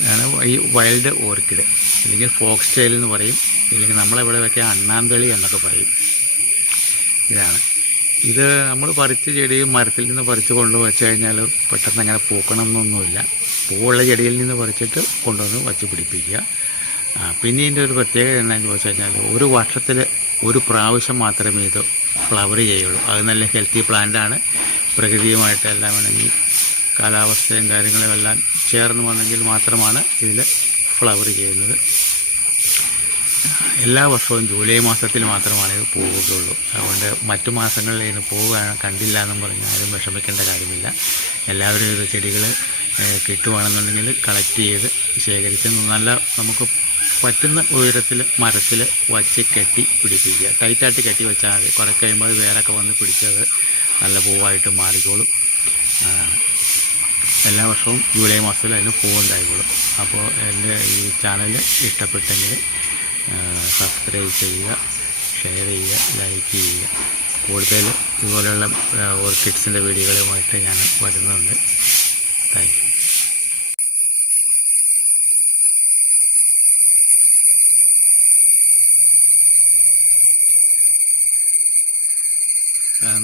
ഇതാണ് ഈ wild orchid, അല്ലെങ്കിൽ ഫോക്സ് ടെയിൽ എന്ന് പറയും, ഇല്ലെങ്കിൽ നമ്മളിവിടെ വെക്കുക അണ്ണാന്തളി എന്നൊക്കെ പറയും. ഇതാണ് ഇത്. നമ്മൾ പറിച്ച ചെടി മരത്തിൽ നിന്ന് പറിച്ച് കൊണ്ടു വെച്ച് കഴിഞ്ഞാൽ പെട്ടെന്ന് അങ്ങനെ പൂക്കണമെന്നൊന്നുമില്ല. പൂവുള്ള ചെടിയിൽ നിന്ന് പറിച്ചിട്ട് കൊണ്ടുവന്ന് വച്ച് പിടിപ്പിക്കുക. പിന്നെ ഇതിൻ്റെ ഒരു പ്രത്യേകത എന്താണെന്ന് ചോദിച്ചു കഴിഞ്ഞാൽ ഒരു വർഷത്തിൽ ഒരു പ്രാവശ്യം മാത്രമേ ഇത് ഫ്ലവർ ചെയ്യുള്ളൂ. അത് നല്ല ഹെൽത്തി പ്ലാന്റാണ്. പ്രകൃതിയുമായിട്ട് എല്ലാം വേണമെങ്കിൽ കാലാവസ്ഥയും കാര്യങ്ങളും എല്ലാം ചേർന്ന് വന്നെങ്കിൽ മാത്രമാണ് ഇതിൽ ഫ്ലവർ ചെയ്യുന്നത്. എല്ലാ വർഷവും ജൂലൈ മാസത്തിൽ മാത്രമാണ് ഇത് പോവുകയുള്ളൂ. അതുകൊണ്ട് മറ്റു മാസങ്ങളിൽ ഇതിന് പോവുക കണ്ടില്ല എന്നും പറഞ്ഞ് ആരും വിഷമിക്കേണ്ട കാര്യമില്ല. എല്ലാവരും ഇത് ചെടികൾ കിട്ടുവാണെന്നുണ്ടെങ്കിൽ കളക്ട് ചെയ്ത് ശേഖരിച്ച് നല്ല നമുക്ക് പറ്റുന്ന ഉയരത്തിൽ മരത്തിൽ വച്ച് കെട്ടി പിടിപ്പിക്കുക. ടൈറ്റായിട്ട് കെട്ടി വെച്ചാൽ മതി. കുറേ കഴിയുമ്പോൾ വേരൊക്കെ വന്ന് പിടിച്ചത് നല്ല പൂവായിട്ട് മാറിക്കോളും. എല്ലാ വർഷവും ജൂലൈ മാസത്തിൽ അതിന് പൂവുണ്ടായിക്കോളും. അപ്പോൾ എൻ്റെ ഈ ചാനൽ ഇഷ്ടപ്പെട്ടെങ്കിൽ സബ്സ്ക്രൈബ് ചെയ്യുക, ഷെയർ ചെയ്യുക, ലൈക്ക് ചെയ്യുക. കൂടുതൽ ഇതുപോലെയുള്ള ഓർക്കിഡ്സിൻ്റെ വീഡിയോകളുമായിട്ട് ഞാൻ വരുന്നുണ്ട്. Thank you.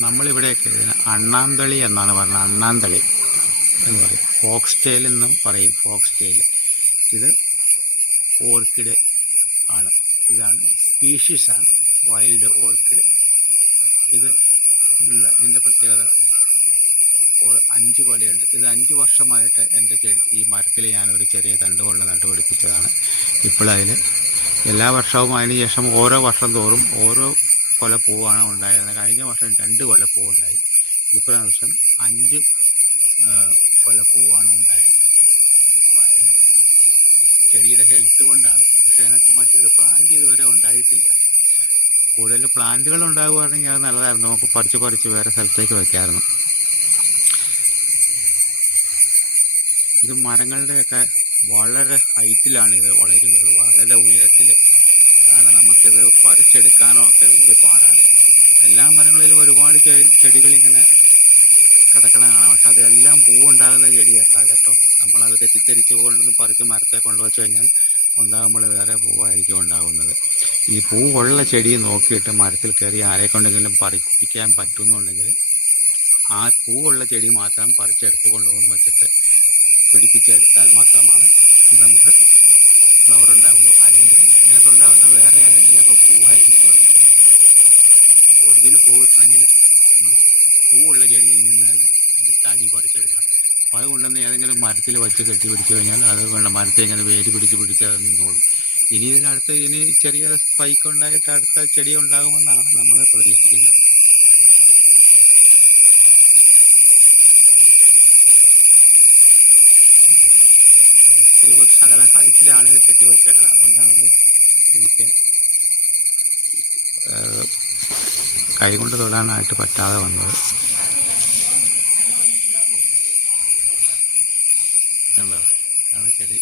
നമ്മളിവിടെയൊക്കെ ഇതിന് അണ്ണാന്തളി എന്നാണ് പറയുന്നത്. അണ്ണാന്തളി എന്ന് പറയും. ഫോക്സ് ടെയിൽ എന്നും പറയും. ഫോക്സ് ടെയിൽ ഇത് ഓർക്കിഡ് ആണ്. ഇതാണ് സ്പീഷീസാണ് വൈൽഡ് ഓർക്കിഡ്. ഇത് ഇല്ല, ഇതിൻ്റെ പ്രത്യേകത 5 കൊലയുണ്ട്. ഇത് 5 വർഷമായിട്ട് എൻ്റെ ഈ മരത്തിൽ ഞാനൊരു ചെറിയ തണ്ട് കൊണ്ട് നട്ടുപിടിപ്പിച്ചതാണ്. ഇപ്പോഴതിൽ എല്ലാ വർഷവും അതിന് ശേഷം ഓരോ വർഷം തോറും ഓരോ കൊല പൂവാണ് ഉണ്ടായിരുന്നത്. കഴിഞ്ഞ വർഷം 2 കൊല പൂവുണ്ടായി. ഇപ്രാവശ്യം 5 കൊല പൂവാണ് ഉണ്ടായിരുന്നത്. അപ്പോൾ അത് ചെടിയുടെ ഹെൽത്ത് കൊണ്ടാണ്. പക്ഷേ അതിനകത്ത് മറ്റൊരു പ്ലാന്റ് ഇതുവരെ ഉണ്ടായിട്ടില്ല. കൂടുതൽ പ്ലാന്റുകൾ ഉണ്ടാകുകയാണെങ്കിൽ അത് നല്ലതായിരുന്നു. നമുക്ക് പറിച്ച് വേറെ സ്ഥലത്തേക്ക് വയ്ക്കാമായിരുന്നു. ഇത് മരങ്ങളുടെയൊക്കെ വളരെ ഹൈറ്റിലാണ് ഇത് വളരുന്നത്, വളരെ ഉയരത്തിൽ. അതാണ് നമുക്കിത് പറിച്ചെടുക്കാനോ ഒക്കെ വലിയ പാടാണ്. എല്ലാ മരങ്ങളിലും ഒരുപാട് ചെടികൾ ഇങ്ങനെ കിടക്കണം കാണാം. പക്ഷെ അതെല്ലാം പൂവുണ്ടാകുന്ന ചെടിയല്ല കേട്ടോ. നമ്മളത് തെറ്റിദ്ധരിച്ച് കൊണ്ടൊന്ന് പറിച്ച് മരത്തെ കൊണ്ടുവച്ച് കഴിഞ്ഞാൽ ഉണ്ടാകുമ്പോൾ വേറെ പൂവായിരിക്കും ഉണ്ടാകുന്നത്. ഈ പൂവുള്ള ചെടി നോക്കിയിട്ട് മരത്തിൽ കയറി ആരെക്കൊണ്ടെങ്കിലും പറിപ്പിക്കാൻ പറ്റുമെന്നുണ്ടെങ്കിൽ ആ പൂവുള്ള ചെടി മാത്രം പറിച്ചെടുത്ത് കൊണ്ടുവന്ന് വെച്ചിട്ട് പിടിപ്പിച്ചെടുത്താൽ മാത്രമാണ് ഇത് നമുക്ക് ഫ്ലവർ ഉണ്ടാകുള്ളൂ. അല്ലെങ്കിൽ ഇതിനകത്തുണ്ടാകുന്ന വേറെ ഏതെങ്കിലുമൊക്കെ പൂവായിരിക്കുള്ളൂ. ഒറിജിനൽ പൂ കിട്ടണമെങ്കിൽ നമ്മൾ പൂവുള്ള ചെടിയിൽ നിന്ന് തന്നെ അതിൻ്റെ തടി പറിച്ചെടുക്കണം. അപ്പോൾ അത് കൊണ്ടുവന്ന് ഏതെങ്കിലും മരത്തിൽ വച്ച് കെട്ടി പിടിച്ചു കഴിഞ്ഞാൽ അത് വേണ്ട, മരത്തെ ഇങ്ങനെ വേര് പിടിച്ച് അത് നിന്നോളും. ഇനി ഇതിനടുത്ത് ചെറിയ സ്പൈക്ക് ഉണ്ടായിട്ട് അടുത്ത ചെടി ഉണ്ടാകുമെന്നാണ് നമ്മൾ പ്രതീക്ഷിക്കുന്നത്. ഒരു ശകലം ഹൈറ്റിലാണ് ഇത് കെട്ടി വെച്ചേക്കുന്നത്. അതുകൊണ്ടാണ് എനിക്ക് കൈകൊണ്ട് തൊടാനായിട്ട് പറ്റാതെ വന്നത്. കണ്ടോ, അത് ചെടി